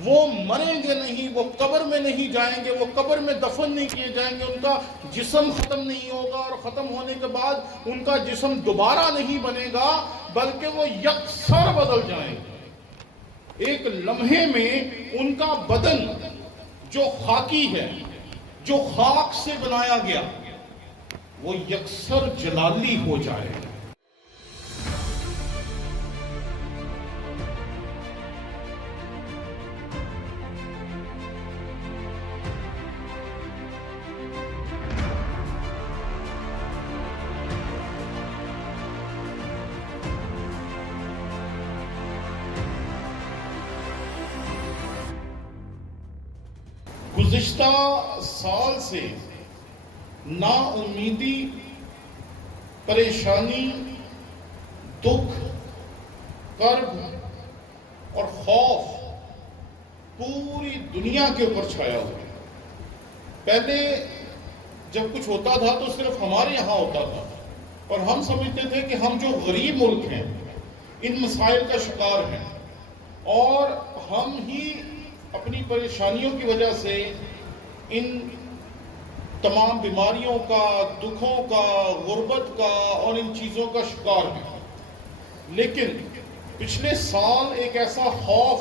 وہ مریں گے نہیں، وہ قبر میں نہیں جائیں گے، وہ قبر میں دفن نہیں کیے جائیں گے، ان کا جسم ختم نہیں ہوگا، اور ختم ہونے کے بعد ان کا جسم دوبارہ نہیں بنے گا، بلکہ وہ یکسر بدل جائیں گے۔ ایک لمحے میں ان کا بدن جو خاکی ہے، جو خاک سے بنایا گیا، وہ یکسر جلالی ہو جائے گا۔ گزشتہ سال سے نا امیدی، پریشانی، دکھ، کرب اور خوف پوری دنیا کے اوپر چھایا ہوا ہے۔ پہلے جب کچھ ہوتا تھا تو صرف ہمارے یہاں ہوتا تھا، اور ہم سمجھتے تھے کہ ہم جو غریب ملک ہیں ان مسائل کا شکار ہیں، اور ہم ہی اپنی پریشانیوں کی وجہ سے ان تمام بیماریوں کا، دکھوں کا، غربت کا اور ان چیزوں کا شکار ہیں۔ لیکن پچھلے سال ایک ایسا خوف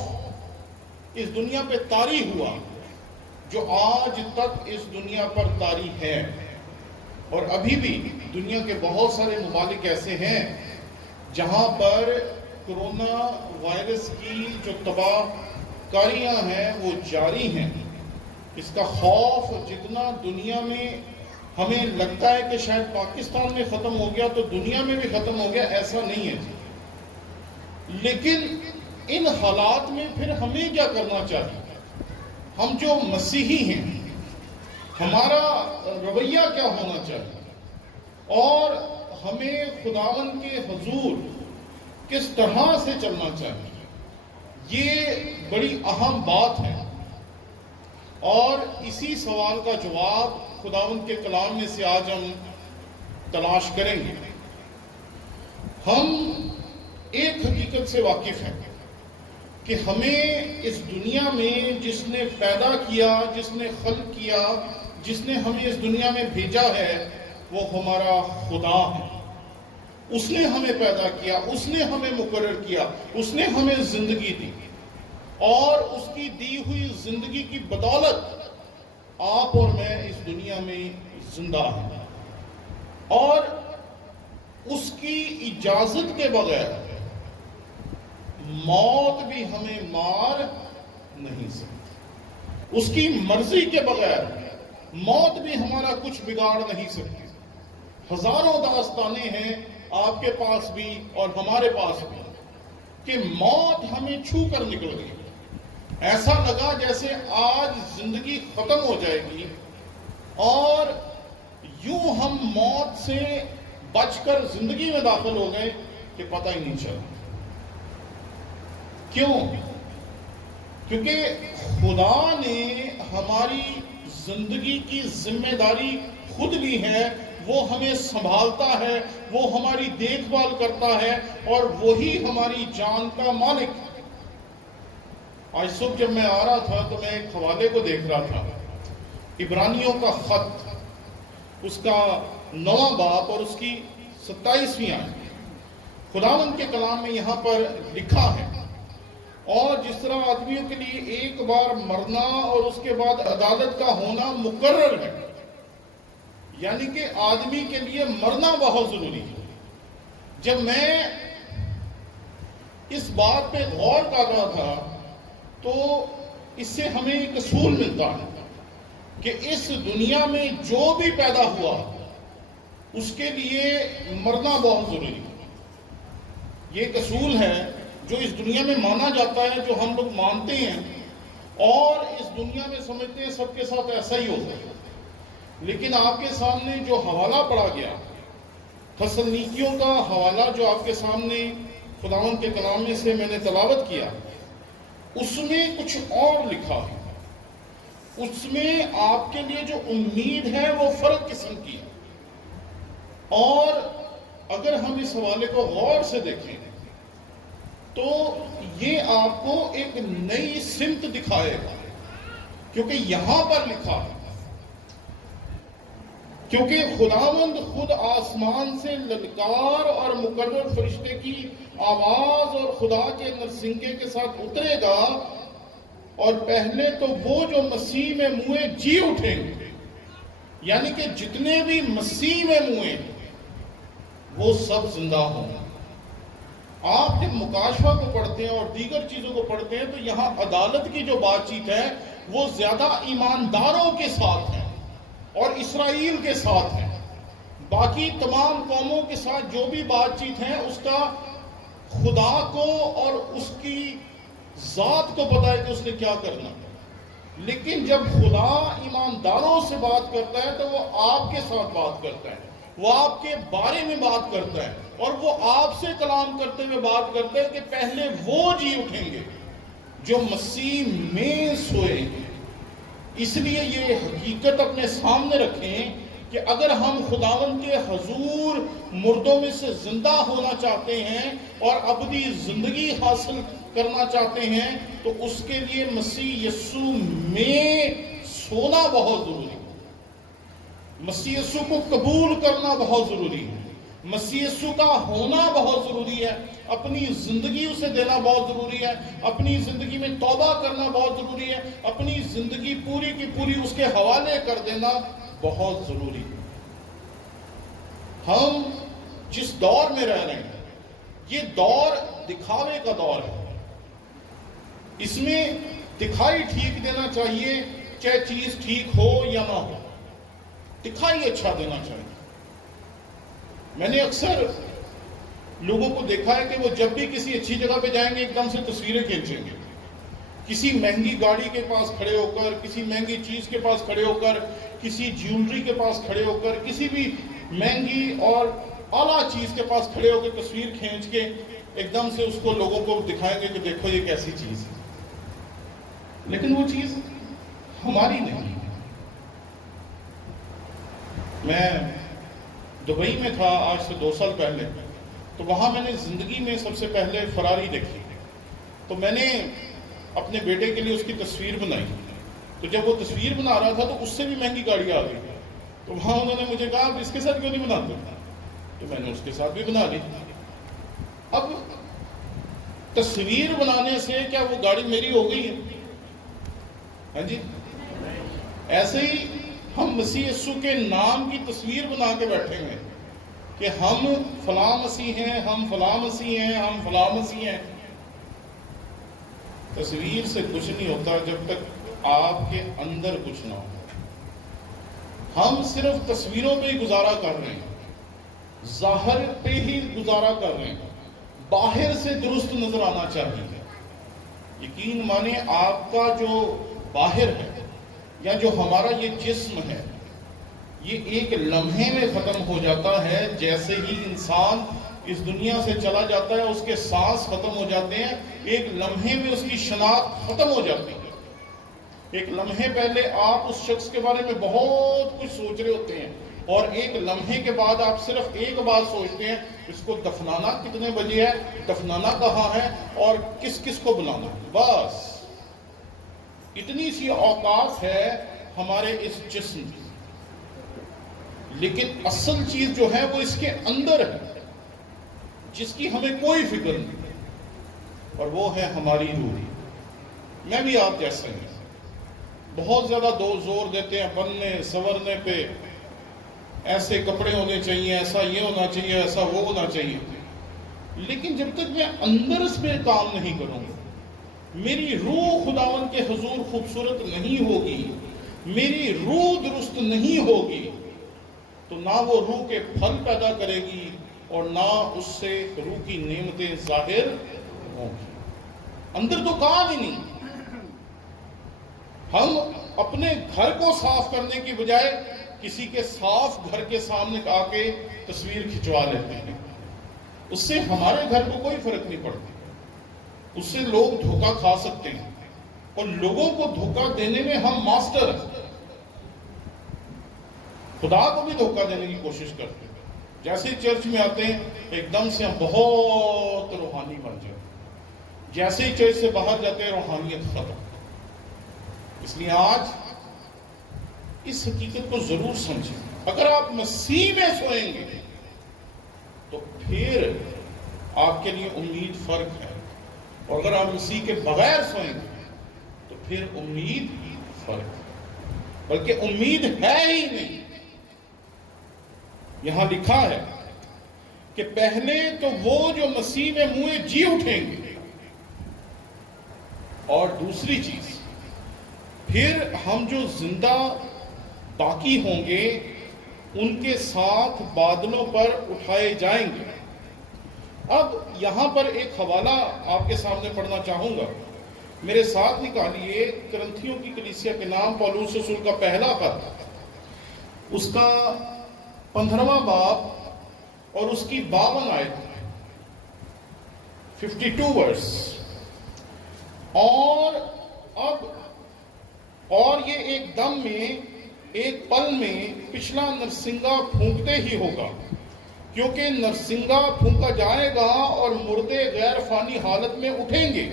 اس دنیا پہ طاری ہوا جو آج تک اس دنیا پر طاری ہے، اور ابھی بھی دنیا کے بہت سارے ممالک ایسے ہیں جہاں پر کرونا وائرس کی جو تباہ کاریاں ہیں وہ جاری ہیں۔ اس کا خوف جتنا دنیا میں ہمیں لگتا ہے کہ شاید پاکستان میں ختم ہو گیا تو دنیا میں بھی ختم ہو گیا، ایسا نہیں ہے۔ لیکن ان حالات میں پھر ہمیں کیا کرنا چاہیے؟ ہم جو مسیحی ہیں، ہمارا رویہ کیا ہونا چاہیے، اور ہمیں خداوند کے حضور کس طرح سے چلنا چاہیے؟ یہ بڑی اہم بات ہے، اور اسی سوال کا جواب خداوند کے کلام میں سے آج ہم تلاش کریں گے۔ ہم ایک حقیقت سے واقف ہیں کہ ہمیں اس دنیا میں جس نے پیدا کیا، جس نے خلق کیا، جس نے ہمیں اس دنیا میں بھیجا ہے، وہ ہمارا خدا ہے۔ اس نے ہمیں پیدا کیا، اس نے ہمیں مقرر کیا، اس نے ہمیں زندگی دی، اور اس کی دی ہوئی زندگی کی بدولت آپ اور میں اس دنیا میں زندہ ہیں، اور اس کی اجازت کے بغیر موت بھی ہمیں مار نہیں سکتی، اس کی مرضی کے بغیر موت بھی ہمارا کچھ بگاڑ نہیں سکتی۔ ہزاروں داستانیں ہیں آپ کے پاس بھی اور ہمارے پاس بھی کہ موت ہمیں چھو کر نکل گئی، ایسا لگا جیسے آج زندگی ختم ہو جائے گی، اور یوں ہم موت سے بچ کر زندگی میں داخل ہو گئے کہ پتہ ہی نہیں چلا۔ کیوں؟ کیونکہ خدا نے ہماری زندگی کی ذمہ داری خود لی ہے، وہ ہمیں سنبھالتا ہے، وہ ہماری دیکھ بھال کرتا ہے، اور وہی ہماری جان کا مالک ہے۔ آج صبح جب میں آ رہا تھا تو میں ایک حوالے کو دیکھ رہا تھا، عبرانیوں کا خط، اس کا 9واں باب اور اس کی 27ویں آیت۔ خداوند کے کلام میں یہاں پر لکھا ہے، اور جس طرح آدمیوں کے لیے ایک بار مرنا اور اس کے بعد عدالت کا ہونا مقرر ہے، یعنی کہ آدمی کے لیے مرنا بہت ضروری ہے۔ جب میں اس بات پہ غور کر رہا تھا تو اس سے ہمیں ایک اصول ملتا ہے کہ اس دنیا میں جو بھی پیدا ہوا اس کے لیے مرنا بہت ضروری ہے۔ یہ ایک اصول ہے جو اس دنیا میں مانا جاتا ہے، جو ہم لوگ مانتے ہیں، اور اس دنیا میں سمجھتے ہیں سب کے ساتھ ایسا ہی ہوتا ہے۔ لیکن آپ کے سامنے جو حوالہ پڑھا گیا، تسلنیکیوں کا حوالہ جو آپ کے سامنے خداوند کے کلام میں سے میں نے تلاوت کیا، اس میں کچھ اور لکھا ہے۔ اس میں آپ کے لیے جو امید ہے وہ فرق قسم کی ہے، اور اگر ہم اس حوالے کو غور سے دیکھیں تو یہ آپ کو ایک نئی سمت دکھائے گا، کیونکہ یہاں پر لکھا ہے، کیونکہ خداوند خود آسمان سے للکار اور مقرر فرشتے کی آواز اور خدا کے نرسنگے کے ساتھ اترے گا، اور پہلے تو وہ جو مسیح میں موئے جی اٹھیں گے، یعنی کہ جتنے بھی مسیح میں موئے وہ سب زندہ ہوں گے۔ آپ جب مکاشفہ کو پڑھتے ہیں اور دیگر چیزوں کو پڑھتے ہیں تو یہاں عدالت کی جو بات چیت ہے وہ زیادہ ایمانداروں کے ساتھ ہے اور اسرائیل کے ساتھ ہے۔ باقی تمام قوموں کے ساتھ جو بھی بات چیت ہے اس کا خدا کو اور اس کی ذات کو پتا ہے کہ اس نے کیا کرنا ہے، لیکن جب خدا ایمانداروں سے بات کرتا ہے تو وہ آپ کے ساتھ بات کرتا ہے، وہ آپ کے بارے میں بات کرتا ہے، اور وہ آپ سے کلام کرتے ہوئے بات کرتا ہے کہ پہلے وہ جی اٹھیں گے جو مسیح میں سوئے ہیں۔ اس لیے یہ حقیقت اپنے سامنے رکھیں کہ اگر ہم خداوند کے حضور مردوں میں سے زندہ ہونا چاہتے ہیں اور ابدی زندگی حاصل کرنا چاہتے ہیں تو اس کے لیے مسیح یسوع میں سونا بہت ضروری ہے، مسیح یسوع کو قبول کرنا بہت ضروری ہے، مسیح یسوع کا ہونا بہت ضروری ہے، اپنی زندگی اسے دینا بہت ضروری ہے، اپنی زندگی میں توبہ کرنا بہت ضروری ہے، اپنی زندگی پوری کی پوری اس کے حوالے کر دینا بہت ضروری ہے۔ ہم جس دور میں رہ رہے ہیں یہ دور دکھاوے کا دور ہے، اس میں دکھائی ٹھیک دینا چاہیے، چاہے چیز ٹھیک ہو یا نہ ہو، دکھائی اچھا دینا چاہیے۔ میں نے اکثر لوگوں کو دیکھا ہے کہ وہ جب بھی کسی اچھی جگہ پہ جائیں گے ایک دم سے تصویریں کھینچیں گے، کسی مہنگی گاڑی کے پاس کھڑے ہو کر، کسی مہنگی چیز کے پاس کھڑے ہو کر، کسی جیولری کے پاس کھڑے ہو کر، کسی بھی مہنگی اور اعلیٰ چیز کے پاس کھڑے ہو کے تصویر کھینچ کے ایک دم سے اس کو لوگوں کو دکھائیں گے کہ دیکھو یہ کیسی چیز ہے، لیکن وہ چیز ہماری نہیں ہے۔ میں دبئی میں تھا آج سے 2 سال پہلے، تو وہاں میں نے زندگی میں سب سے پہلے فراری دیکھی، تو میں نے اپنے بیٹے کے لیے اس کی تصویر بنائی، تو جب وہ تصویر بنا رہا تھا تو اس سے بھی مہنگی گاڑی آ گئی، تو وہاں انہوں نے مجھے کہا آپ اس کے ساتھ کیوں نہیں بناتے؟ تو میں نے اس کے ساتھ بھی بنا لی۔ اب تصویر بنانے سے کیا وہ گاڑی میری ہو گئی ہے؟ ہاں جی، ایسے ہی ہم مسیح یسوع کے نام کی تصویر بنا کے بیٹھے ہوئے کہ ہم فلاں مسیح ہیں، ہم فلاں مسیح ہیں، ہم فلاں مسیح ہیں۔ تصویر سے کچھ نہیں ہوتا جب تک آپ کے اندر کچھ نہ ہو۔ ہم صرف تصویروں پہ ہی گزارا کر رہے ہیں، ظاہر پہ ہی گزارا کر رہے ہیں، باہر سے درست نظر آنا چاہیے۔ یقین مانیں آپ کا جو باہر ہے یا جو ہمارا یہ جسم ہے یہ ایک لمحے میں ختم ہو جاتا ہے، جیسے ہی انسان اس دنیا سے چلا جاتا ہے اس کے سانس ختم ہو جاتے ہیں، ایک لمحے میں اس کی شناخت ختم ہو جاتی ہے۔ ایک لمحے پہلے آپ اس شخص کے بارے میں بہت کچھ سوچ رہے ہوتے ہیں، اور ایک لمحے کے بعد آپ صرف ایک بات سوچتے ہیں، اس کو دفنانا کتنے بجے ہے، دفنانا کہاں ہے، اور کس کس کو بلانا ہے۔ بس اتنی سی اوقات ہے ہمارے اس جسم کی، لیکن اصل چیز جو ہے وہ اس کے اندر ہے، جس کی ہمیں کوئی فکر نہیں، اور وہ ہے ہماری روح۔ میں بھی آپ جیسے ہیں، بہت زیادہ زور دیتے ہیں بننے سنورنے پہ، ایسے کپڑے ہونے چاہیے، ایسا یہ ہونا چاہیے، ایسا وہ ہونا چاہیے، لیکن جب تک میں اندر اس پہ کام نہیں کروں گا، میری روح خداوند کے حضور خوبصورت نہیں ہوگی، میری روح درست نہیں ہوگی، تو نہ وہ روح کے پھل پیدا کرے گی اور نہ اس سے روح کی نعمتیں ظاہر ہوں گی۔ اندر تو کام ہی نہیں۔ ہم اپنے گھر کو صاف کرنے کی بجائے کسی کے صاف گھر کے سامنے آ کے تصویر کھنچوا لیتے ہیں، اس سے ہمارے گھر کو کوئی فرق نہیں پڑتا، اس سے لوگ دھوکہ کھا سکتے ہیں، اور لوگوں کو دھوکہ دینے میں ہم ماسٹر ہیں، خدا کو بھی دھوکہ دینے کی کوشش کرتے ہیں۔ جیسے چرچ میں آتے ہیں ایک دم سے ہم بہت روحانی بن جاتے ہیں، جیسے ہی چرچ سے باہر جاتے ہیں روحانیت ختم. اس لیے آج اس حقیقت کو ضرور سمجھیں. اگر آپ مسیح میں سوئیں گے تو پھر آپ کے لیے امید فرق ہے، اور اگر آپ مسیح کے بغیر سوئیں گے تو پھر امید فرق ہے، بلکہ امید ہے ہی نہیں. یہاں لکھا ہے کہ پہلے تو وہ جو مسیح میں موئے جی اٹھیں گے، اور دوسری چیز پھر ہم جو زندہ باقی ہوں گے ان کے ساتھ بادلوں پر اٹھائے جائیں گے. اب یہاں پر ایک حوالہ آپ کے سامنے پڑھنا چاہوں گا. میرے ساتھ نکالیے کرنتھیوں کی کلیسیا کے نام پولس رسول کا پہلا خط، اس کا 15واں باب اور اس کی 52 آیت، 52 ورس. اور یہ ایک دم میں، ایک پل میں پچھلا نرسنگا پھونکتے ہی ہوگا، کیونکہ نرسنگا پھونکا جائے گا اور مردے غیر فانی حالت میں اٹھیں گے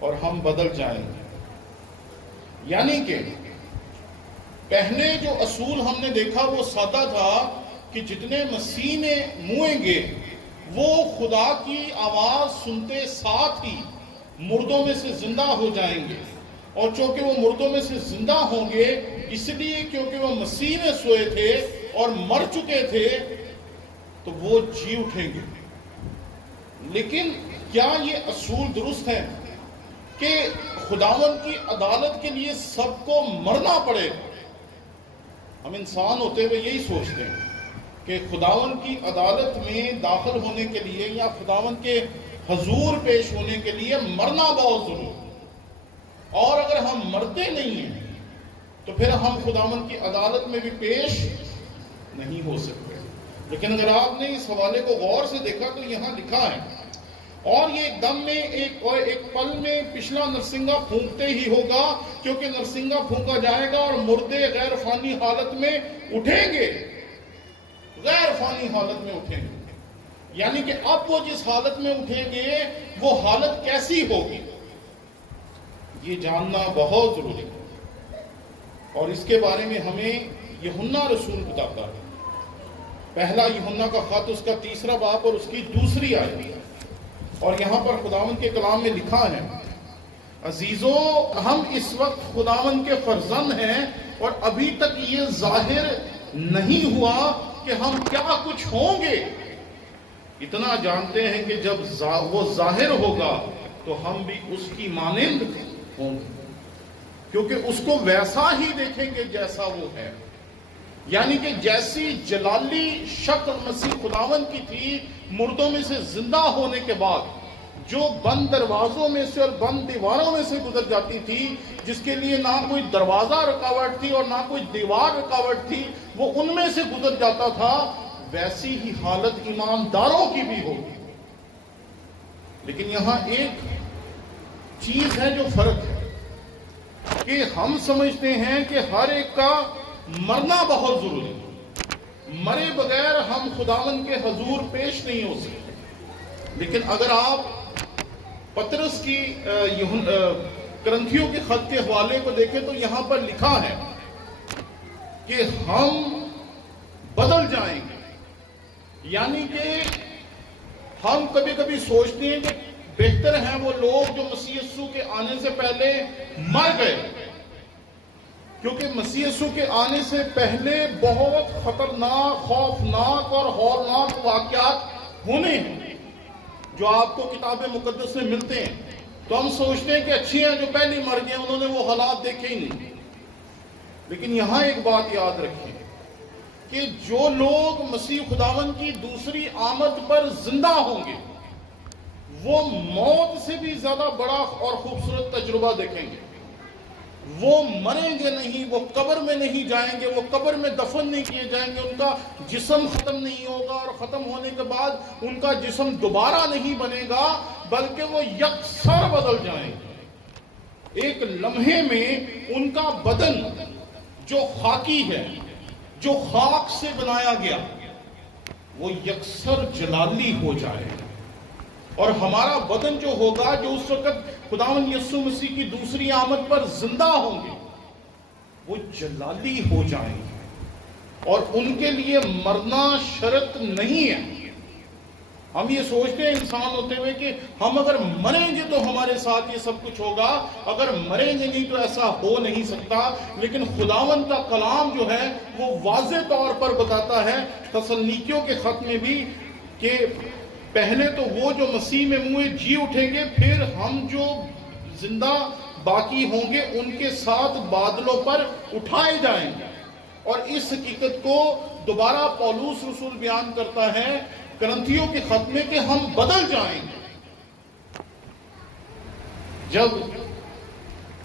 اور ہم بدل جائیں گے. یعنی کہ پہلے جو اصول ہم نے دیکھا وہ سادہ تھا کہ جتنے مسیح میں موئیں گے وہ خدا کی آواز سنتے ساتھ ہی مردوں میں سے زندہ ہو جائیں گے. اور چونکہ وہ مردوں میں سے زندہ ہوں گے اس لیے کیونکہ وہ مسیح میں سوئے تھے اور مر چکے تھے تو وہ جی اٹھیں گے. لیکن کیا یہ اصول درست ہے کہ خداوند کی عدالت کے لیے سب کو مرنا پڑے؟ ہم انسان ہوتے ہوئے یہی سوچتے ہیں کہ خداوند کی عدالت میں داخل ہونے کے لیے یا خداوند کے حضور پیش ہونے کے لیے مرنا بہت ضروری ہے. اور اگر ہم مرتے نہیں ہیں تو پھر ہم خداوند کی عدالت میں بھی پیش نہیں ہو سکتے. لیکن اگر آپ نے اس حوالے کو غور سے دیکھا تو یہاں لکھا ہے، اور یہ ایک دم میں ایک پل میں پچھلا نرسنگا پھونکتے ہی ہوگا، کیونکہ نرسنگا پھونکا جائے گا اور مردے غیر فانی حالت میں اٹھیں گے. غیر فانی حالت میں اٹھیں گے یعنی کہ اب وہ جس حالت میں اٹھیں گے وہ حالت کیسی ہوگی یہ جاننا بہت ضروری ہے. اور اس کے بارے میں ہمیں یوحنا رسول بتاتا ہے. پہلا یوحنا کا خط، اس کا 3 باب اور اس کی 2 آیت. اور یہاں پر خداوند کے کلام میں لکھا ہے، عزیزو ہم اس وقت خداوند کے فرزند ہیں اور ابھی تک یہ ظاہر نہیں ہوا کہ ہم کیا کچھ ہوں گے. اتنا جانتے ہیں کہ جب وہ ظاہر ہوگا تو ہم بھی اس کی مانند ہوں گے، کیونکہ اس کو ویسا ہی دیکھیں گے جیسا وہ ہے. یعنی کہ جیسی جلالی شکل مسیح خداوند کی تھی مردوں میں سے زندہ ہونے کے بعد، جو بند دروازوں میں سے اور بند دیواروں میں سے گزر جاتی تھی، جس کے لیے نہ کوئی دروازہ رکاوٹ تھی اور نہ کوئی دیوار رکاوٹ تھی، وہ ان میں سے گزر جاتا تھا، ویسی ہی حالت ایمانداروں کی بھی ہوگی. لیکن یہاں ایک چیز ہے جو فرق ہے کہ ہم سمجھتے ہیں کہ ہر ایک کا مرنا بہت ضروری ہے، مرے بغیر ہم خداوند کے حضور پیش نہیں ہو سکتے. لیکن اگر آپ پطرس کی کرنتھیوں کے خط کے حوالے کو دیکھیں تو یہاں پر لکھا ہے کہ ہم بدل جائیں گے. یعنی کہ ہم کبھی کبھی سوچتے ہیں کہ بہتر ہیں وہ لوگ جو مسیح یسوع کے آنے سے پہلے مر گئے، کیونکہ مسیح یسوع کے آنے سے پہلے بہت خطرناک، خوفناک اور ہولناک واقعات ہونے ہیں جو آپ کو کتاب مقدس میں ملتے ہیں. تو ہم سوچتے ہیں کہ اچھی ہیں جو پہلے مر گئے، انہوں نے وہ حالات دیکھے ہی نہیں. لیکن یہاں ایک بات یاد رکھیں کہ جو لوگ مسیح خداوند کی دوسری آمد پر زندہ ہوں گے وہ موت سے بھی زیادہ بڑا اور خوبصورت تجربہ دیکھیں گے. وہ مریں گے نہیں، وہ قبر میں نہیں جائیں گے، وہ قبر میں دفن نہیں کیے جائیں گے، ان کا جسم ختم نہیں ہوگا اور ختم ہونے کے بعد ان کا جسم دوبارہ نہیں بنے گا، بلکہ وہ یکسر بدل جائیں گے. ایک لمحے میں ان کا بدن جو خاکی ہے، جو خاک سے بنایا گیا، وہ یکسر جلالی ہو جائے گا. اور ہمارا بدن جو ہوگا، جو اس وقت خداوند یسوع مسیح کی دوسری آمد پر زندہ ہوں گے، وہ جلالی ہو جائیں گے، اور ان کے لیے مرنا شرط نہیں ہے۔ ہم یہ سوچتے ہیں انسان ہوتے ہوئے کہ ہم اگر مریں گے تو ہمارے ساتھ یہ سب کچھ ہوگا، اگر مریں گے نہیں تو ایسا ہو نہیں سکتا۔ لیکن خداوند کا کلام جو ہے وہ واضح طور پر بتاتا ہے تسلنیکیوں کے خط میں بھی کہ پہلے تو وہ جو مسیح میں منہ جی اٹھیں گے، پھر ہم جو زندہ باقی ہوں گے ان کے ساتھ بادلوں پر اٹھائے جائیں گے۔ اور اس حقیقت کو دوبارہ پولس رسول بیان کرتا ہے کرنتھیوں کے خط میں کہ ہم بدل جائیں گے۔ جب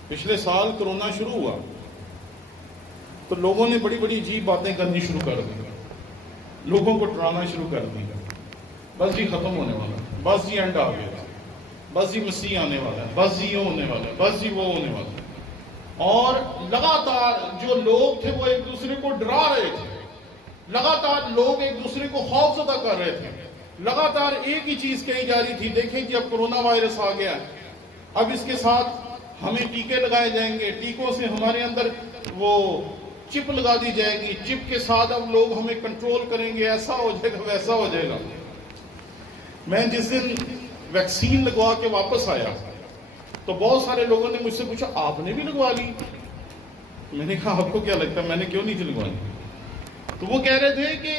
پچھلے سال کرونا شروع ہوا تو لوگوں نے بڑی بڑی عجیب باتیں کرنی شروع کر دی، لوگوں کو ڈرانا شروع کر دیا، بس جی ختم ہونے والا ہے، بس جی اینڈ آ گیا، بس جی مسیح آنے والا ہے، بس جی یہ ہونے والا ہے، بس جی وہ ہونے والا ہے۔ اور لگاتار جو لوگ تھے وہ ایک دوسرے کو ڈرا رہے تھے، لگاتار لوگ ایک دوسرے کو خوف زدہ کر رہے تھے، لگاتار ایک ہی چیز کہی جا رہی تھی، دیکھیں کہ اب کرونا وائرس آ گیا ہے، اب اس کے ساتھ ہمیں ٹیکے لگائے جائیں گے، ٹیکوں سے ہمارے اندر وہ چپ لگا دی جائے گی، چپ کے ساتھ اب لوگ ہمیں کنٹرول کریں گے، ایسا ہو جائے گا ویسا ہو جائے گا۔ میں جس دن ویکسین لگوا کے واپس آیا تو بہت سارے لوگوں نے مجھ سے پوچھا آپ نے بھی لگوا لی؟ میں نے کہا آپ کو کیا لگتا ہے میں نے کیوں نہیں تھی لگوانی؟ تو وہ کہہ رہے تھے کہ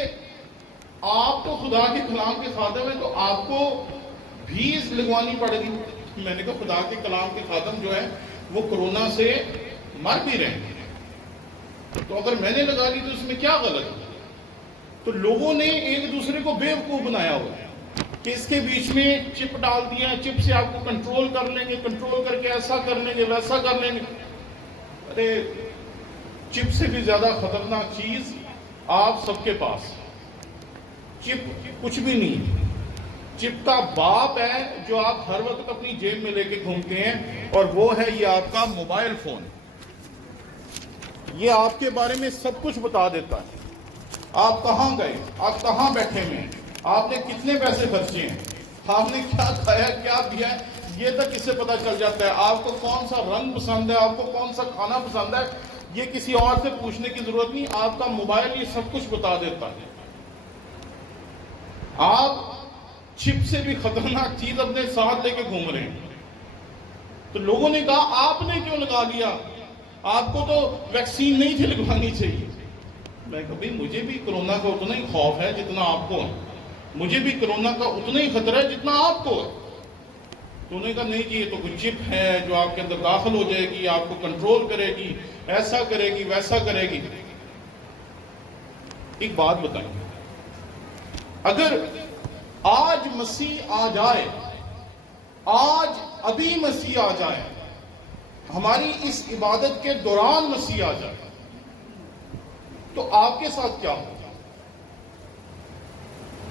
آپ تو خدا کے کلام کے خادم ہیں تو آپ کو بھی لگوانی پڑے گی۔ میں نے کہا خدا کے کلام کے خادم جو ہے وہ کرونا سے مر بھی رہے ہیں، تو اگر میں نے لگا لی تو اس میں کیا غلط ہے؟ تو لوگوں نے ایک دوسرے کو بے وقوف بنایا ہوا ہے کہ اس کے بیچ میں چپ ڈال دیا، چپ سے آپ کو کنٹرول کر لیں گے، کنٹرول کر کے ایسا کر لیں گے ویسا کر لیں گے۔ ارے چپ سے بھی زیادہ خطرناک چیز آپ سب کے پاس، چپ کچھ بھی نہیں، چپ کا باپ ہے جو آپ ہر وقت اپنی جیب میں لے کے گھومتے ہیں، اور وہ ہے یہ آپ کا موبائل فون۔ یہ آپ کے بارے میں سب کچھ بتا دیتا ہے، آپ کہاں گئے، آپ کہاں بیٹھے ہوئے ہیں، آپ نے کتنے پیسے خرچے ہیں، آپ نے کیا کھایا کیا پیا ہے، یہ تک اس سے پتا چل جاتا ہے۔ آپ کو کون سا رنگ پسند ہے، آپ کو کون سا کھانا پسند ہے، یہ کسی اور سے پوچھنے کی ضرورت نہیں، آپ کا موبائل یہ سب کچھ بتا دیتا ہے۔ آپ چپ سے بھی خطرناک چیز اپنے ساتھ لے کے گھوم رہے ہیں۔ تو لوگوں نے کہا آپ نے کیوں لگا لیا، آپ کو تو ویکسین نہیں تھی لگوانی چاہیے۔ میں کہا بھئی مجھے بھی کرونا کا اتنا ہی خوف ہے جتنا آپ کو ہے، مجھے بھی کرونا کا اتنا ہی خطرہ ہے جتنا آپ کو ہے۔ تو انہوں نے کہا نہیں جی یہ تو کوئی چپ ہے جو آپ کے اندر داخل ہو جائے گی، آپ کو کنٹرول کرے گی، ایسا کرے گی ویسا کرے گی۔ ایک بات بتائیں، اگر آج مسیح آ جائے، آج ابھی مسیح آ جائے، ہماری اس عبادت کے دوران مسیح آ جائے، تو آپ کے ساتھ کیا ہوگا؟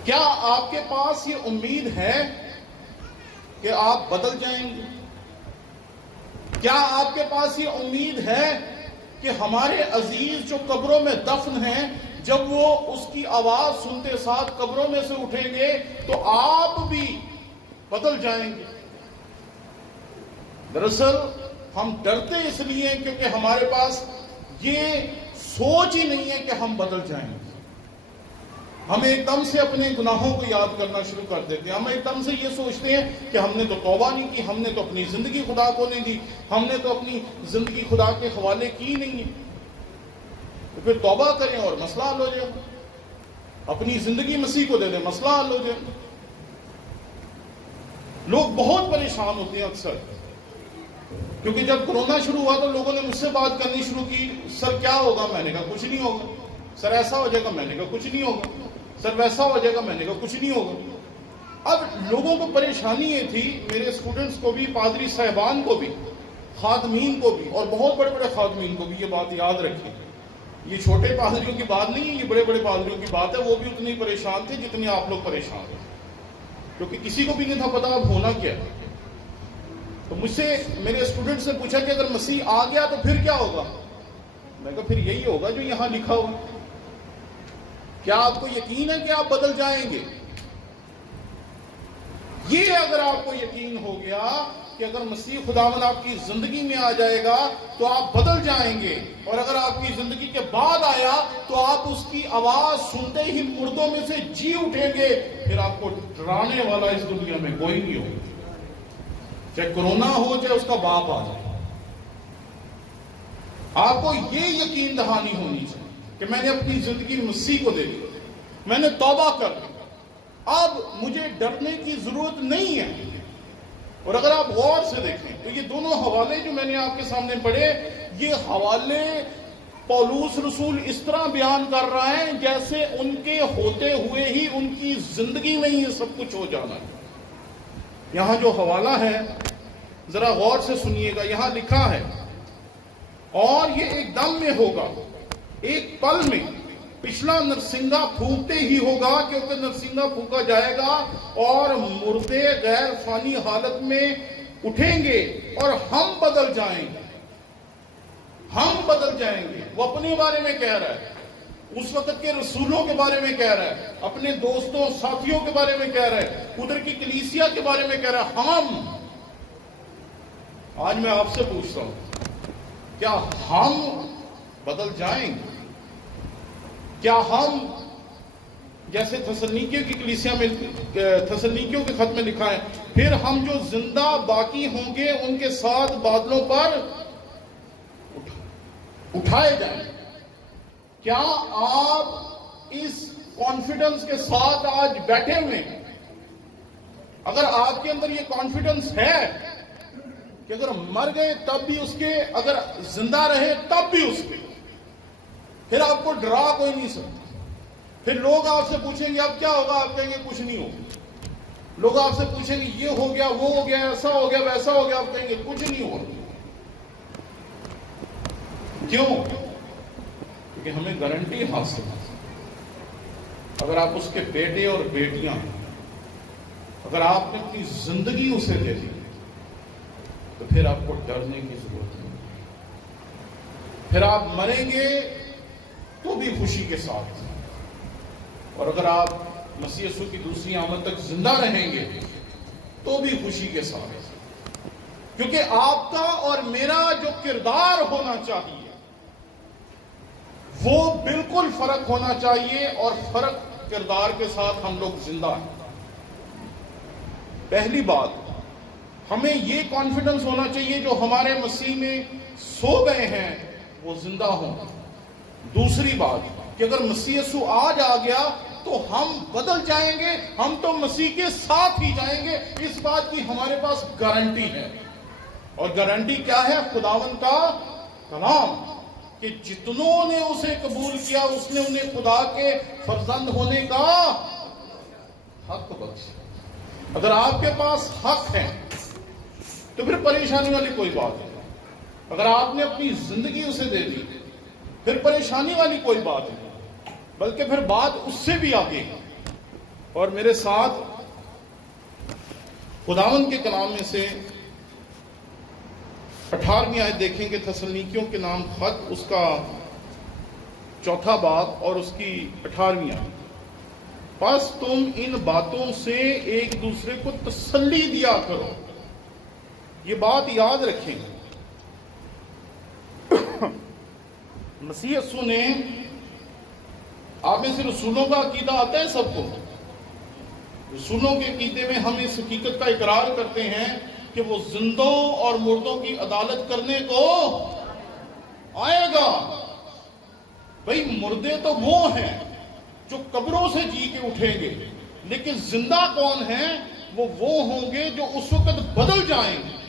کیا آپ کے پاس یہ امید ہے کہ آپ بدل جائیں گے؟ کیا آپ کے پاس یہ امید ہے کہ ہمارے عزیز جو قبروں میں دفن ہیں، جب وہ اس کی آواز سنتے ساتھ قبروں میں سے اٹھیں گے تو آپ بھی بدل جائیں گے؟ دراصل ہم ڈرتے اس لیے ہیں کیونکہ ہمارے پاس یہ سوچ ہی نہیں ہے کہ ہم بدل جائیں گے۔ ہم ایک دم سے اپنے گناہوں کو یاد کرنا شروع کر دیتے ہیں، ہم ایک دم سے یہ سوچتے ہیں کہ ہم نے تو توبہ نہیں کی، ہم نے تو اپنی زندگی خدا کو نہیں دی، ہم نے تو اپنی زندگی خدا کے حوالے کی نہیں ہے۔ تو پھر توبہ کریں اور مسئلہ حل ہو جائے، اپنی زندگی مسیح کو دے دیں، مسئلہ حل ہو جائے۔ لوگ بہت پریشان ہوتے ہیں اکثر، کیونکہ جب کرونا شروع ہوا تو لوگوں نے مجھ سے بات کرنی شروع کی، سر کیا ہوگا؟ میں نے کہا کچھ نہیں ہوگا۔ سر ایسا ہو جائے گا؟ میں نے کہا کچھ نہیں ہوگا۔ سر ویسا ہو جائے گا؟ میں نے کہا کچھ نہیں ہوگا۔ اب لوگوں کو پریشانی یہ تھی، میرے اسٹوڈنٹس کو بھی، پادری صاحبان کو بھی، خادمین کو بھی، اور بہت بڑے بڑے خادمین کو بھی یہ بات یاد رکھیں، یہ چھوٹے پادریوں کی بات نہیں ہے، یہ بڑے بڑے پادریوں کی بات ہے، وہ بھی اتنے پریشان تھے جتنے آپ لوگ پریشان ہیں، کیونکہ کسی کو بھی نہیں تھا پتا اب ہونا کیا۔ تو مجھ سے میرے اسٹوڈنٹس نے پوچھا کہ اگر مسیح آ گیا تو پھر کیا ہوگا؟ میں کہا پھر یہی ہوگا جو یہاں لکھا ہوا۔ کیا آپ کو یقین ہے کہ آپ بدل جائیں گے؟ یہ اگر آپ کو یقین ہو گیا کہ اگر مسیح خداوند آپ کی زندگی میں آ جائے گا تو آپ بدل جائیں گے، اور اگر آپ کی زندگی کے بعد آیا تو آپ اس کی آواز سنتے ہی مردوں میں سے جی اٹھیں گے، پھر آپ کو ڈرانے والا اس دنیا میں کوئی نہیں ہوگا، چاہے کرونا ہو چاہے اس کا باپ آ جائے۔ آپ کو یہ یقین دہانی ہونی چاہیے کہ میں نے اپنی زندگی مسیح کو دے دی، میں نے توبہ کر لی، اب مجھے ڈرنے کی ضرورت نہیں ہے۔ اور اگر آپ غور سے دیکھیں تو یہ دونوں حوالے جو میں نے آپ کے سامنے پڑھے، یہ حوالے پولوس رسول اس طرح بیان کر رہا ہے جیسے ان کے ہوتے ہوئے ہی ان کی زندگی میں یہ سب کچھ ہو جانا ہے۔ یہاں جو حوالہ ہے ذرا غور سے سنیے گا، یہاں لکھا ہے اور یہ ایک دم میں ہوگا، ایک پل میں، پچھلا نرسنگا پھونکتے ہی ہوگا، کیونکہ نرسنگا پھونکا جائے گا اور مردے غیر فانی حالت میں اٹھیں گے اور ہم بدل جائیں گے، ہم بدل جائیں گے۔ وہ اپنے بارے میں کہہ رہا ہے، اس وقت کے رسولوں کے بارے میں کہہ رہا ہے، اپنے دوستوں ساتھیوں کے بارے میں کہہ رہا ہے، ادھر کی کلیسیا کے بارے میں کہہ رہا ہے، ہم۔ آج میں آپ سے پوچھتا ہوں، کیا ہم بدل جائیں گے؟ کیا ہم جیسے تھسلنیکیوں کی کلیسیا میں، تھسلنیکیوں کے خط میں لکھا ہے، پھر ہم جو زندہ باقی ہوں گے ان کے ساتھ بادلوں پر اٹھائے جائیں؟ کیا آپ اس کانفیڈنس کے ساتھ آج بیٹھے ہوئے ہیں؟ اگر آپ کے اندر یہ کانفیڈنس ہے کہ اگر مر گئے تب بھی اس کے، اگر زندہ رہے تب بھی اس کے، پھر آپ کو ڈرا کوئی نہیں سکتا۔ پھر لوگ آپ سے پوچھیں گے اب کیا ہوگا، آپ کہیں گے کچھ نہیں ہوگا۔ لوگ آپ سے پوچھیں گے یہ ہو گیا، وہ ہو گیا، ایسا ہو گیا، ویسا ہو گیا، آپ کہیں گے کچھ نہیں ہوگا۔ کیوں؟ کیونکہ ہمیں گارنٹی حاصل ہے، اگر آپ اس کے بیٹے اور بیٹیاں ہیں، اگر آپ نے اپنی زندگی اسے دے دی تو پھر آپ کو ڈرنے کی ضرورت نہیں، پھر آپ مریں گے تو بھی خوشی کے ساتھ، اور اگر آپ مسیح یسوع کی دوسری آمد تک زندہ رہیں گے تو بھی خوشی کے ساتھ، کیونکہ آپ کا اور میرا جو کردار ہونا چاہیے وہ بالکل فرق ہونا چاہیے، اور فرق کردار کے ساتھ ہم لوگ زندہ ہیں۔ پہلی بات، ہمیں یہ کانفیڈنس ہونا چاہیے جو ہمارے مسیح میں سو گئے ہیں وہ زندہ ہوں۔ دوسری بات کہ اگر مسیح یسوع آج آ گیا تو ہم بدل جائیں گے، ہم تو مسیح کے ساتھ ہی جائیں گے، اس بات کی ہمارے پاس گارنٹی ہے۔ اور گارنٹی کیا ہے؟ خداوند کا کلام، کہ جتنوں نے اسے قبول کیا اس نے انہیں خدا کے فرزند ہونے کا حق بخشا۔ اگر آپ کے پاس حق ہے تو پھر پریشانی والی کوئی بات نہیں۔ اگر آپ نے اپنی زندگی اسے دے دی پھر پریشانی والی کوئی بات نہیں، بلکہ پھر بات اس سے بھی آگے ہے۔ اور میرے ساتھ خداوند کے کلام میں سے 18ویں آیت دیکھیں گے، تھسلنیکیوں کے نام خط، اس کا 4 باب اور اس کی 18ویں آیت۔ پس تم ان باتوں سے ایک دوسرے کو تسلی دیا کرو۔ یہ بات یاد رکھیں، مسیح یسوع نے، آپ میں سے رسولوں کا عقیدہ آتا ہے سب کو، رسولوں کے عقیدے میں ہم اس حقیقت کا اقرار کرتے ہیں کہ وہ زندوں اور مردوں کی عدالت کرنے کو آئے گا۔ بھئی مردے تو وہ ہیں جو قبروں سے جی کے اٹھیں گے، لیکن زندہ کون ہیں؟ وہ ہوں گے جو اس وقت بدل جائیں گے،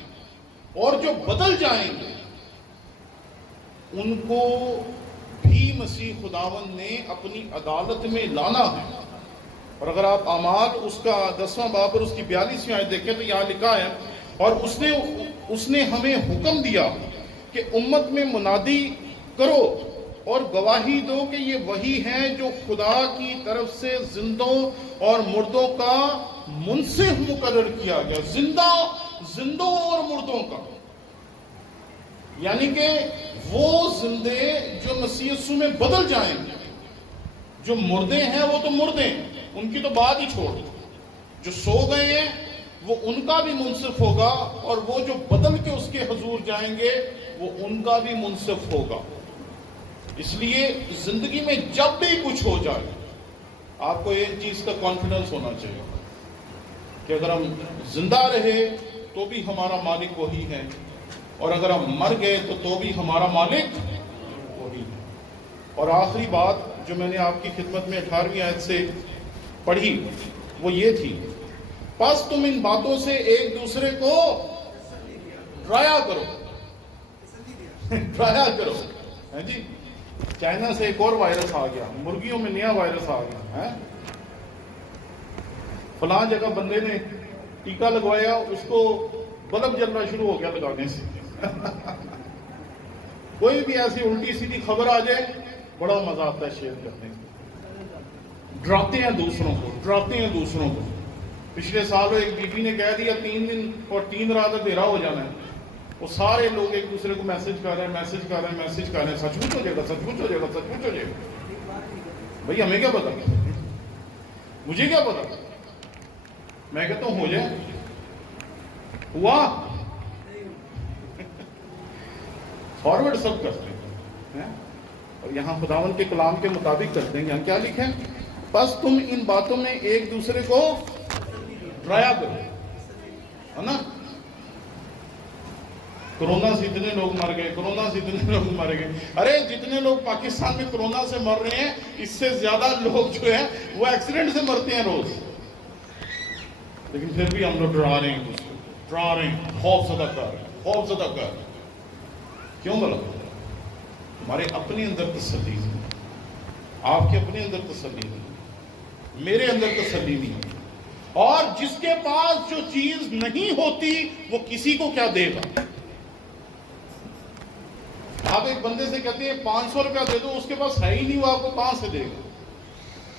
اور جو بدل جائیں گے ان کو بھی مسیح خداوند نے اپنی عدالت میں لانا ہے۔ اور اگر آپ اعمال اس کا 10واں باب اور اس کی 42ویں آیت دیکھیں تو یہاں لکھا ہے، اور اس نے ہمیں حکم دیا کہ امت میں منادی کرو اور گواہی دو کہ یہ وہی ہیں جو خدا کی طرف سے زندوں اور مردوں کا منصف مقرر کیا گیا۔ زندوں اور مردوں کا، یعنی کہ وہ زندے جو مسیح یسوع میں بدل جائیں گے، جو مردے ہیں وہ تو مردے ہیں، ان کی تو بات ہی چھوڑ، جو سو گئے ہیں وہ ان کا بھی منصف ہوگا، اور وہ جو بدل کے اس کے حضور جائیں گے وہ ان کا بھی منصف ہوگا۔ اس لیے زندگی میں جب بھی کچھ ہو جائے آپ کو ایک چیز کا کانفیڈنس ہونا چاہیے کہ اگر ہم زندہ رہے تو بھی ہمارا مالک وہی ہے، اور اگر ہم مر گئے تو بھی ہمارا مالک وہی ہے۔ اور آخری بات جو میں نے آپ کی خدمت میں 18ویں آیت سے پڑھی وہ یہ تھی، پس تم ان باتوں سے ایک دوسرے کو ڈرایا کرو، ڈرایا کرو۔ جی چائنا سے ایک اور وائرس آ گیا، مرغیوں میں نیا وائرس آ گیا، فلاں جگہ بندے نے ٹیکہ لگوایا، اس کو بلب جلنا شروع ہو گیا لگانے سے۔ کوئی بھی ایسی الٹی سیدھی خبر آ جائے بڑا مزہ آتا ہے شیئر کرنے میں، ڈراتے ہیں دوسروں کو، ڈراتے ہیں دوسروں کو۔ پچھلے سال ایک بی بی نے کہہ دیا 3 دن اور 3 رات اندھیرا ہو جانا ہے، وہ سارے لوگ ایک دوسرے کو میسج کر رہے ہیں، میسج کر رہے ہیں، میسج کر رہے ہیں، سچ مچ ہو جائے گا، سچ مچ ہو جائے گا، سچ مچ ہو جائے گا۔ بھائی ہمیں کیا پتا، مجھے کیا پتا، میں کہتا ہوں ہو جائے، ہوا، فارورڈ سب کرتے ہیں، اور یہاں خداوند کے کلام کے مطابق کرتے ہیں۔ یہاں کیا لکھیں، بس تم ان باتوں میں ایک دوسرے کو ڈرایا کرو، ہے نا۔ کرونا سے اتنے لوگ مر گئے، کرونا سے اتنے لوگ مر گئے، ارے جتنے لوگ پاکستان میں کرونا سے مر رہے ہیں اس سے زیادہ لوگ جو ہیں وہ ایکسیڈنٹ سے مرتے ہیں روز، لیکن پھر بھی ہم لوگ ڈرا رہے ہیں، ڈرا رہے ہیں، خوف زدہ کر رہے ہیں، خوف زدہ کر رہے ہیں۔ کیوں بولا؟ ہمارے اپنے اندر تسلی ہے، آپ کے اپنے اندر تسلی نہیں، میرے اندر تسلی نہیں، اور جس کے پاس جو چیز نہیں ہوتی وہ کسی کو کیا دے گا؟ آپ ایک بندے سے کہتے ہیں 500 روپیہ دے دو، اس کے پاس ہے ہی نہیں، وہ آپ کو کہاں سے دے گا؟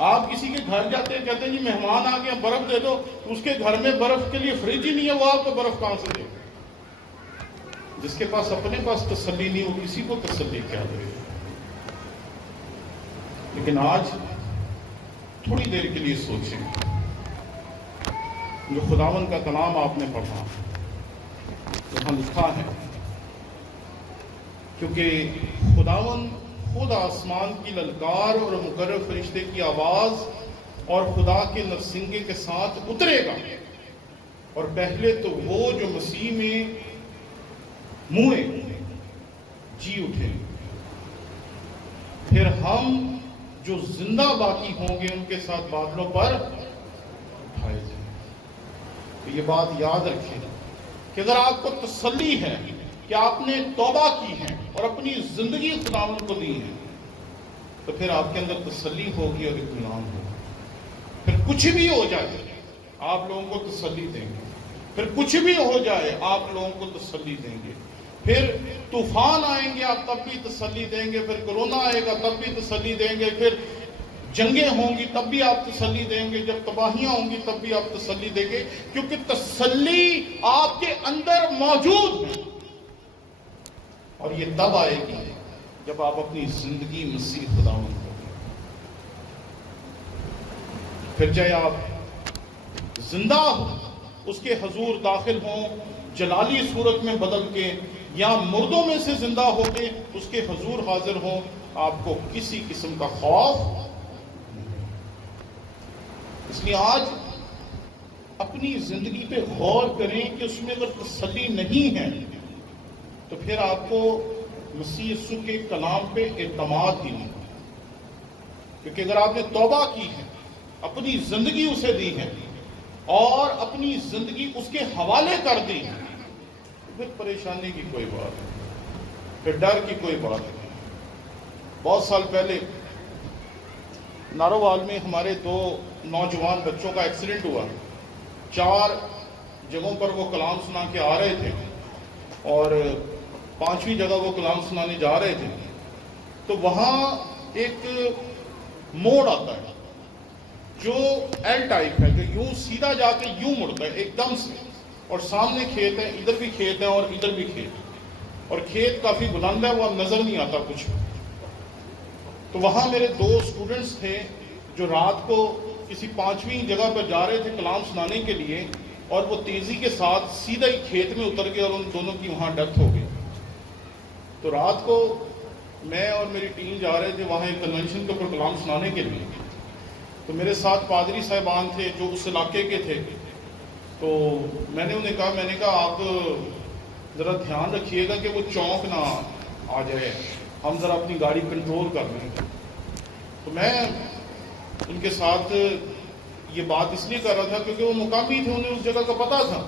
آپ کسی کے گھر جاتے ہیں، کہتے ہیں جی مہمان آ گئے برف دے دو، اس کے گھر میں برف کے لیے فریج ہی نہیں ہے، وہ آپ کو برف کہاں سے دے گا؟ جس کے پاس اپنے پاس تسلی نہیں، وہ کسی کو تسلی کیا دے گا؟ لیکن آج تھوڑی دیر کے لیے سوچیں، جو خداوند کا کلام آپ نے پڑھا یہاں لکھا ہے، کیونکہ خداوند خود آسمان کی للکار اور مقرر فرشتے کی آواز اور خدا کے نرسنگے کے ساتھ اترے گا، اور پہلے تو وہ جو مسیح میں موئے جی اٹھے، پھر ہم جو زندہ باقی ہوں گے ان کے ساتھ بادلوں پر اٹھائے جائیں۔ تو یہ بات یاد رکھیں کہ اگر آپ کو تسلی ہے کہ آپ نے توبہ کی ہے اور اپنی زندگی خداوند کو دی ہے، تو پھر آپ کے اندر تسلی ہوگی اور اطمینان ہوگا۔ پھر کچھ بھی ہو جائے آپ لوگوں کو تسلی دیں گے، پھر کچھ بھی ہو جائے آپ لوگوں کو تسلی دیں گے، پھر طوفان آئیں گے آپ تب بھی تسلی دیں گے، پھر کورونا آئے گا تب بھی تسلی دیں گے، پھر جنگیں ہوں گی تب بھی آپ تسلی دیں گے، جب تباہیاں ہوں گی تب بھی آپ تسلی دیں گے، کیونکہ تسلی آپ کے اندر موجود ہے، اور یہ تب آئے گی جب آپ اپنی زندگی مسیح خداوند کو دیں۔ پھر چاہے آپ زندہ اس کے حضور داخل ہوں جلالی صورت میں بدل کے، یا مردوں میں سے زندہ ہو کے اس کے حضور حاضر ہوں، آپ کو کسی قسم کا خوف نہیں۔ اس لیے آج اپنی زندگی پہ غور کریں کہ اس میں اگر تسلی نہیں ہے تو پھر آپ کو مسیح یسوع کے کلام پہ اعتماد ہی نہیں، کیونکہ اگر آپ نے توبہ کی ہے، اپنی زندگی اسے دی ہے اور اپنی زندگی اس کے حوالے کر دی ہے، پھر پریشانی کی کوئی بات نہیں، پھر ڈر کی کوئی بات نہیں۔ بہت سال پہلے نارووال میں ہمارے 2 نوجوان بچوں کا ایکسیڈنٹ ہوا، 4 جگہوں پر وہ کلام سنا کے آ رہے تھے اور 5ویں جگہ وہ کلام سنانے جا رہے تھے، تو وہاں ایک موڑ آتا ہے جو ایل ٹائپ ہے، کہ یوں سیدھا جا کے یوں مڑتا ہے ایک دم سے، اور سامنے کھیت ہے، ادھر بھی کھیت ہے اور ادھر بھی کھیت، اور کھیت کافی بلند ہے، وہ نظر نہیں آتا کچھ۔ تو وہاں میرے 2 اسٹوڈنٹس تھے جو رات کو کسی 5ویں جگہ پر جا رہے تھے کلام سنانے کے لیے، اور وہ تیزی کے ساتھ سیدھا ہی کھیت میں اتر گئے اور ان دونوں کی وہاں ڈیتھ ہو گئی۔ تو رات کو میں اور میری ٹیم جا رہے تھے وہاں ایک کنونشن کے اوپر کلام سنانے کے لیے، تو میرے ساتھ پادری صاحبان تھے جو اس علاقے کے تھے، تو میں نے انہیں کہا آپ ذرا دھیان رکھیے گا کہ وہ چونک نہ آ جائے، ہم ذرا اپنی گاڑی کنٹرول کر لیں۔ تو میں ان کے ساتھ یہ بات اس لیے کر رہا تھا کیونکہ وہ مقامی تھے، انہیں اس جگہ کا پتہ تھا۔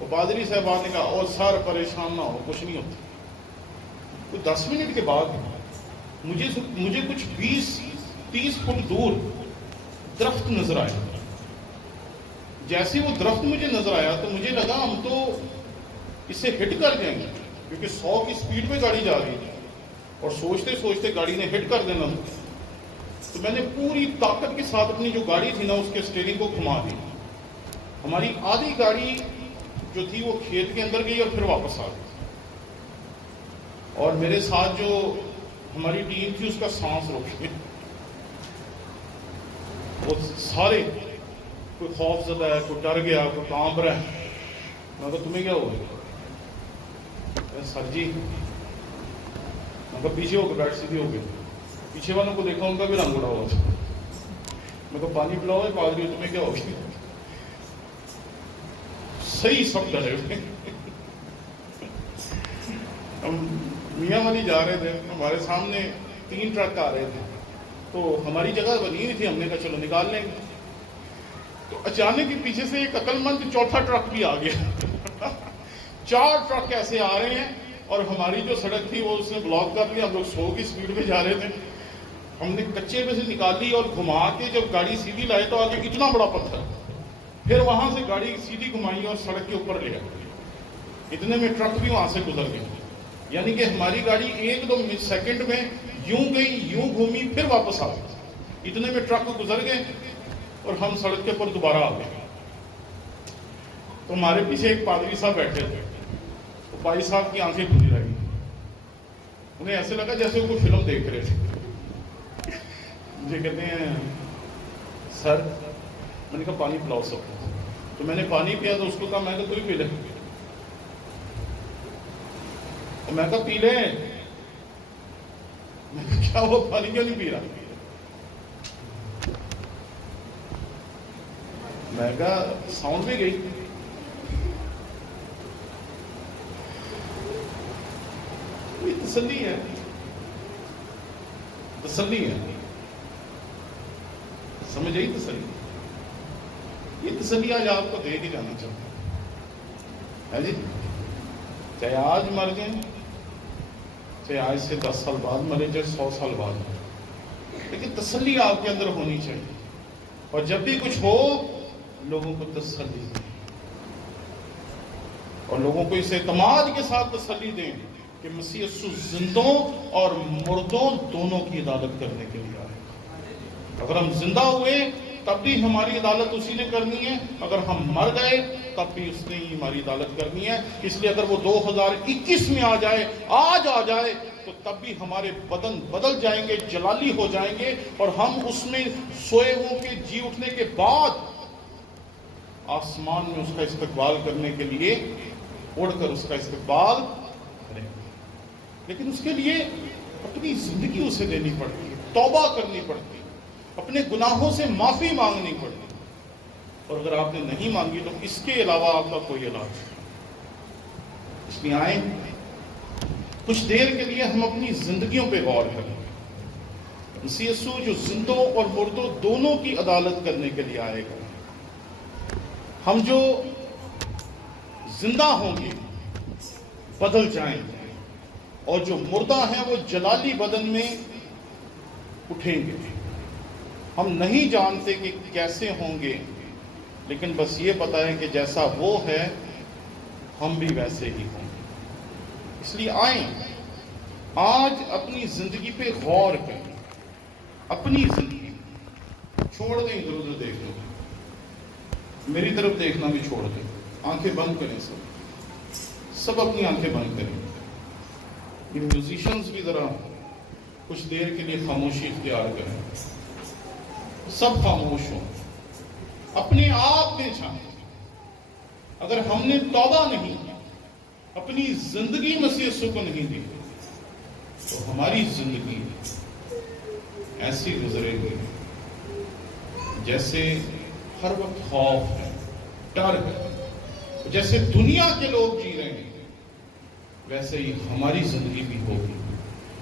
وہ پادری صاحبان نے کہا اور سر پریشان نہ ہو، کچھ نہیں ہوتا۔ تو 10 منٹ کے بعد مجھے کچھ 20-30 فٹ دور درخت نظر آیا۔ جیسے وہ درخت مجھے نظر آیا تو مجھے لگا ہم تو اسے ہٹ کر جائیں گے، کیونکہ 100 کی سپیڈ پہ گاڑی جا رہی ہے اور سوچتے سوچتے گاڑی نے ہٹ کر دینا۔ تو میں نے پوری طاقت کے ساتھ اپنی جو گاڑی تھی نا اس کے اسٹیئرنگ کو گھما دی۔ ہماری آدھی گاڑی جو تھی وہ کھیت کے اندر گئی اور پھر واپس آ گئی، اور میرے ساتھ جو ہماری ٹیم تھی اس کا سانس رک گیا۔ وہ سارے، کوئی خوف زدہ ہے، کوئی ڈر گیا، کوئی کانپ رہا ہے۔ میں کہا تمہیں کیا ہوا؟ سر جی، میں کہا پیچھے ہو کے بیٹھ، سیدھی ہو گئے۔ پیچھے والوں کو دیکھا ان کا بھی رنگ اڑا ہوا تھا۔ میں کہا پانی پلاؤ ہے پادری، تمہیں کیا ہو گیا؟ صحیح سب ڈرے ہوئے۔ ہم میاں والی جا رہے تھے، ہمارے سامنے 3 ٹرک آ رہے تھے، تو ہماری جگہ بنی نہیں تھی، ہم نے کہا چلو نکال لیں گے۔ تو اچانک ہی پیچھے سے ایک عقل مند چوتھا ٹرک بھی آ گیا۔ 4 ٹرک ایسے آ رہے ہیں اور ہماری جو سڑک تھی وہ اس نے بلاک کر لیا۔ ہم لوگ 100 کی سپیڈ پہ جا رہے تھے، ہم نے کچے میں سے نکال لی اور گھما کے جب گاڑی سیدھی لائے تو آگے اتنا بڑا پتھر، پھر وہاں سے گاڑی سیدھی گھمائی اور سڑک کے اوپر لے آئی۔ اتنے میں ٹرک بھی وہاں سے گزر گئے، یعنی کہ ہماری گاڑی 1-2 سیکنڈ میں یوں گئی، یوں گھومی، پھر واپس آ گئی۔ اتنے میں ٹرک گزر گئے اور ہم سڑک کے اوپر دوبارہ آ گئے۔ تو ہمارے پیچھے ایک پادری صاحب بیٹھے تھے، تو بھائی صاحب کی آنکھیں کھلی رہ گئی، انہیں ایسے لگا جیسے وہ کوئی فلم دیکھ رہے تھے۔ مجھے کہتے ہیں سر، میں نے کہا پانی پلاؤ سب، تو میں نے پانی پیا تو اس کو کہا، میں کہا تو ہی پی لے، میں کہا پی لے، میں کہا کیا وہ پانی کیوں نہیں پی رہا؟ میں کہا ساؤنڈ بھی گئی۔ یہ تسلی ہے، تسلی ہے، سمجھ آئی تسلی؟ یہ تسلی آج آپ کو دے کے جانا چاہتا ہے جی، چاہے آج مر گئے، چاہے آج سے 10 سال بعد مرے، چاہے 100 سال بعد مرے، لیکن تسلی آپ کے اندر ہونی چاہیے۔ اور جب بھی کچھ ہو لوگوں کو تسلی دیں، اور لوگوں کو اس اعتماد کے ساتھ تسلی دیں کہ مسیح یسوع زندوں اور مردوں دونوں کی عدالت کرنے کے لیے آئے گا۔ اگر ہم زندہ ہوئے تب بھی ہماری عدالت اسی نے کرنی ہے، اگر ہم مر گئے تب بھی اس نے ہی ہماری عدالت کرنی ہے۔ اس لیے اگر وہ 2021 میں آ جائے، آج آ جائے، تو تب بھی ہمارے بدن بدل جائیں گے، جلالی ہو جائیں گے، اور ہم اس میں سوئے ہوں کے جی اٹھنے کے بعد آسمان میں اس کا استقبال کرنے کے لیے اڑ کر اس کا استقبال کریں گے۔ لیکن اس کے لیے اپنی زندگی اسے دینی پڑتی ہے، توبہ کرنی پڑتی ہے، اپنے گناہوں سے معافی مانگنی پڑتی ہے، اور اگر آپ نے نہیں مانگی تو اس کے علاوہ آپ کا کوئی علاج نہیں۔ اس لیے آئیں کچھ دیر کے لیے ہم اپنی زندگیوں پہ غور کریں۔ مسیح یسوع جو زندوں اور مردوں دونوں کی عدالت کرنے کے لیے آئے گا، ہم جو زندہ ہوں گے بدل جائیں گے، اور جو مردہ ہیں وہ جلالی بدن میں اٹھیں گے۔ ہم نہیں جانتے کہ کیسے ہوں گے، لیکن بس یہ پتہ ہے کہ جیسا وہ ہے ہم بھی ویسے ہی ہوں گے۔ اس لیے آئیں آج اپنی زندگی پہ غور کریں، اپنی زندگی چھوڑ دیں ادھر ادھر دیکھنا، میری طرف دیکھنا بھی چھوڑ دیں، آنکھیں بند کریں، سب اپنی آنکھیں بند کریں۔ یہ میوزیشنز بھی ذرا کچھ دیر کے لیے خاموشی اختیار کریں، سب خاموش ہوں، اپنے آپ میں جھانکیں، اگر ہم نے توبہ نہیں کی، اپنی زندگی مسیح یسوع کو نہیں دی، تو ہماری زندگی ایسی گزرے گی جیسے ہر وقت خوف ہے، ڈر ہے، جیسے دنیا کے لوگ جی رہے ہیں ویسے ہی ہماری زندگی بھی ہوگی۔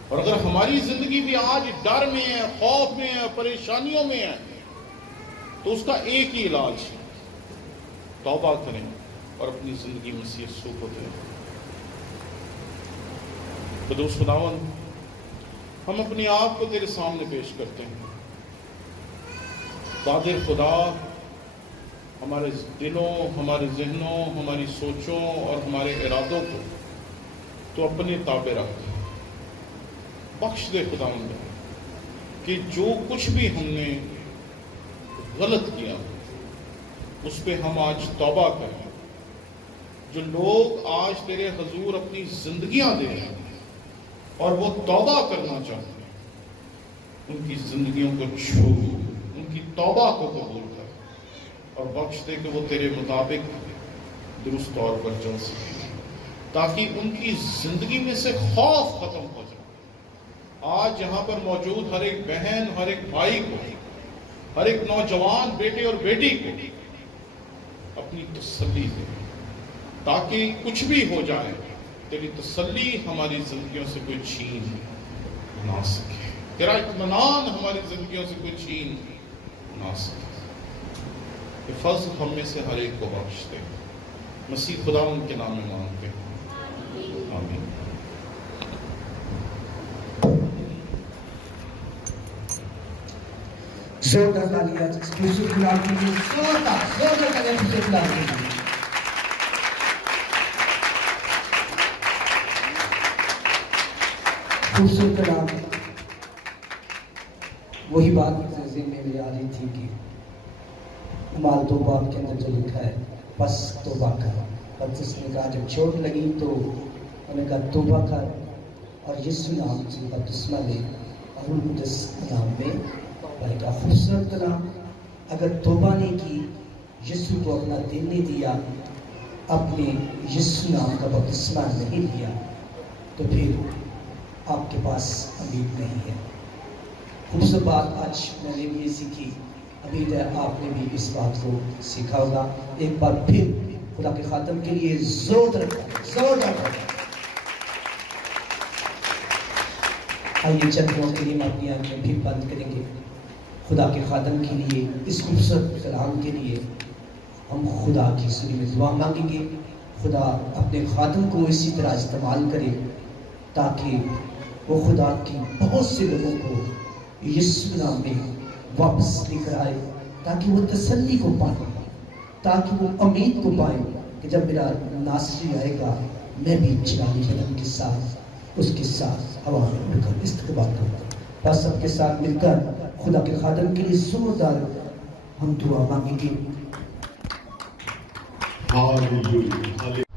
اور اگر ہماری زندگی بھی آج ڈر میں ہے، خوف میں ہے، پریشانیوں میں ہے، تو اس کا ایک ہی علاج ہے، توبہ کریں اور اپنی زندگی مسیح یسوع کو دیں۔ قدوس خداوند، ہم اپنے آپ کو تیرے سامنے پیش کرتے ہیں۔ قادر خدا، ہمارے دلوں، ہمارے ذہنوں، ہماری سوچوں اور ہمارے ارادوں کو تو اپنے تابع رکھ دے۔ بخش دے خداوند کہ جو کچھ بھی ہم نے غلط کیا اس پہ ہم آج توبہ کریں۔ جو لوگ آج تیرے حضور اپنی زندگیاں دے رہے ہیں اور وہ توبہ کرنا چاہتے ہیں، ان کی زندگیوں کو چھو، ان کی توبہ کو قبول کر اور بخش دے کہ وہ تیرے مطابق درست طور پر چل سکیں، تاکہ ان کی زندگی میں سے خوف ختم ہو جائے۔ آج یہاں پر موجود ہر ایک بہن، ہر ایک بھائی کو، ہر ایک نوجوان بیٹے اور بیٹی کو اپنی تسلی دے، تاکہ کچھ بھی ہو جائے تیری تسلی ہماری زندگیوں سے کوئی چھین نہ سکے، تیرا اطمینان ہماری زندگیوں سے کوئی چھین نہ سکے۔ یہ فضل ہم میں سے ہر ایک کو بخش دے، مسیح خدا ان کے نام میں مانگتے ہیں، آمین۔ زوردار تالیاں یوسف خدا کے لیے، زوردار تالیاں یوسف خدا کے لیے۔ خوبصورت کلام، وہی بات ذہن میں میرے آ رہی تھی کہ مال دو باب کے اندر جو لکھا ہے بس توبہ کر، اور جس نے کہا جب چوٹ لگی تو انہوں نے کہا توبہ کر اور یسوع نام سے بپتسمہ لے اور روح القدس نام میں پائے گا۔ خوبصورت کلام، اگر توبہ نہیں کی، یسوع کو اپنا دل نہیں دیا، اپنے یسوع نام کا بپتسمہ نہیں لیا، تو پھر آپ کے پاس امید نہیں ہے۔ خوبصورت بات آج میں نے بھی یہ سیکھی، امید ہے آپ نے بھی اس بات کو سیکھا ہوگا۔ ایک بار پھر خدا کے خادم کے لیے زوردار آئیے چند دنوں کے لیے ہم اپنی آنکھیں پھر بند کریں گے۔ خدا کے خادم کے لیے، اس خوبصورت کلام کے لیے ہم خدا کی سنی میں دعا مانگیں گے۔ خدا اپنے خادم کو اسی طرح استعمال کرے تاکہ وہ خدا کی بہت سے لوگوں کو یسوع نام میں واپس لے کر آئے، تاکہ وہ تسلی کو پائیں، تاکہ وہ امید کو پائیں کہ جب میرا ناصری آئے گا میں بھی جلالی بدن کے ساتھ اس کے ساتھ ہوا میں اڑ کر استقبال کروں گا۔ بس سب کے ساتھ مل کر خدا کے خادم کے لیے زوردار ہم دعا مانگیں گے۔ ہاللویا۔